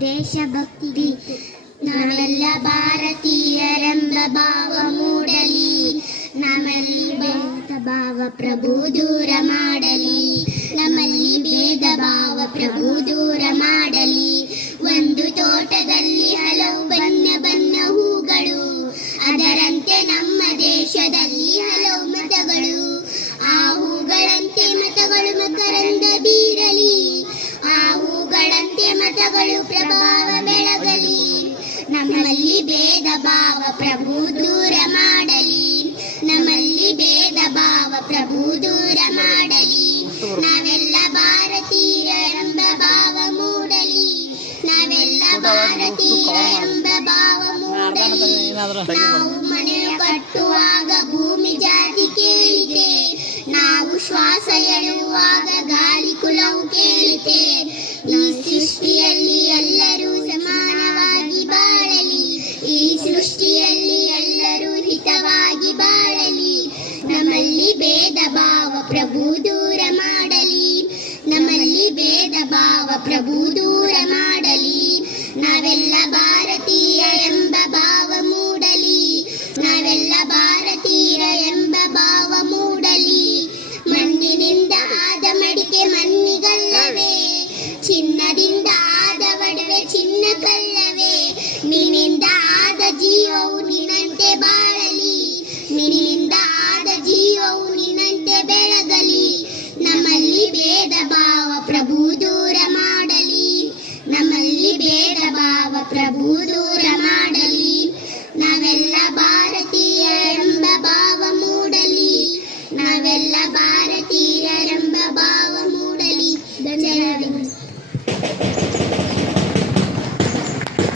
ದೇಶಭಕ್ತಿ ನಾವೆಲ್ಲ ಭಾರತೀಯರೆಂಬ ಭಾವ ಮೂಡಲಿ, ನಮ್ಮಲ್ಲಿ ಭೇದ ಭಾವ ಪ್ರಭು ದೂರ ಮಾಡಲಿ, ನಮ್ಮಲ್ಲಿ ಭೇದ ಭಾವ ಪ್ರಭು ದೂರ ಮಾಡಲಿ. ಒಂದು ತೋಟದಲ್ಲಿ ಹಲವು ಬಣ್ಣ ಬಣ್ಣ ಹೂಗಳು, ಅದರಂತೆ ನಮ್ಮ ದೇಶದಲ್ಲಿ ಹಲವು ಮತಗಳು. ಆ ಹೂಗಳಂತೆ ಮತಗಳು ಮಕರಂದ ಬೀರಲಿ, ಆ ಹೂಗಳಂತೆ ಮತಗಳು ಪ್ರಭಾವ ಬೆಳಗಲಿ. ನಮ್ಮಲ್ಲಿ ಭೇದ ಭಾವ ಪ್ರಭು ದೂರ ಮಾಡಲಿ, ನಮ್ಮಲ್ಲಿ ಭೇದ ಭಾವ ಪ್ರಭು ದೂರ ಮಾಡಲಿ. ನಾವೆಲ್ಲ ಭಾರತೀಯ ಎಂಬ ಭಾವ ಮೂಡಲಿ, ನಾವೆಲ್ಲ ಭಾರತೀಯ ಎಂಬ ಭಾವ ಮೂಡಲಿ. ನಾವು ಮನೆ ಕಟ್ಟುವಾಗ ಭೂಮಿ ಜಾತಿ ಕೇಳಿದೆ, ನಾವು ಶ್ವಾಸ ಎಳೆಯುವಾಗ ಗಾಳಿ ಕುಲವು ಕೇಳಿದೆ. ಈ ಸೃಷ್ಟಿಯಲ್ಲಿ ಎಲ್ಲರೂ ಸಮಾನವಾಗಿ ಬಾಳಲಿ, ಈ ಸೃಷ್ಟಿಯಲ್ಲಿ ಎಲ್ಲರೂ ಹಿತವಾಗಿ ಬಾಳಲಿ. ನಮ್ಮಲ್ಲಿ ಭೇದ ಭಾವ ಪ್ರಭು ದೂರ ಮಾಡಲಿ, ನಮ್ಮಲ್ಲಿ ಭೇದ ಭಾವ ಪ್ರಭು ದೂರ ಮಾಡಲಿ. ನಾವೆಲ್ಲ ಭಾರತೀಯ ಎಂಬ ಭಾವ ಮೂಡಲಿ, ನಾವೆಲ್ಲ ಭಾರತೀಯ ಎಂಬ ಭಾವ ಮೂಡಲಿ. ಮಣ್ಣಿನಿಂದ ಆದ ಮಡಿಕೆ ಮಣ್ಣಿಗಲ್ಲವೇ, ಚಿನ್ನದಿಂದ ಆದ ಒಡವೆ ಚಿನ್ನ ಕಲ್ಲವೇ. ನಿನ್ನಿಂದ ಆದ ಜೀವವು ನಿನ್ನಂತೆ ಬಾಳಲಿ, ನಿನ್ನಿಂದ ಆದ ಜೀವವು ನಿನ್ನಂತೆ ಬೆಳಗಲಿ. ನಮ್ಮಲ್ಲಿ ಭೇದ ಭಾವ ಪ್ರಭು ದೂರ ಮಾಡಲಿ, ನಮ್ಮಲ್ಲಿ ಭೇದ ಭಾವ ಪ್ರಭು ದೂರ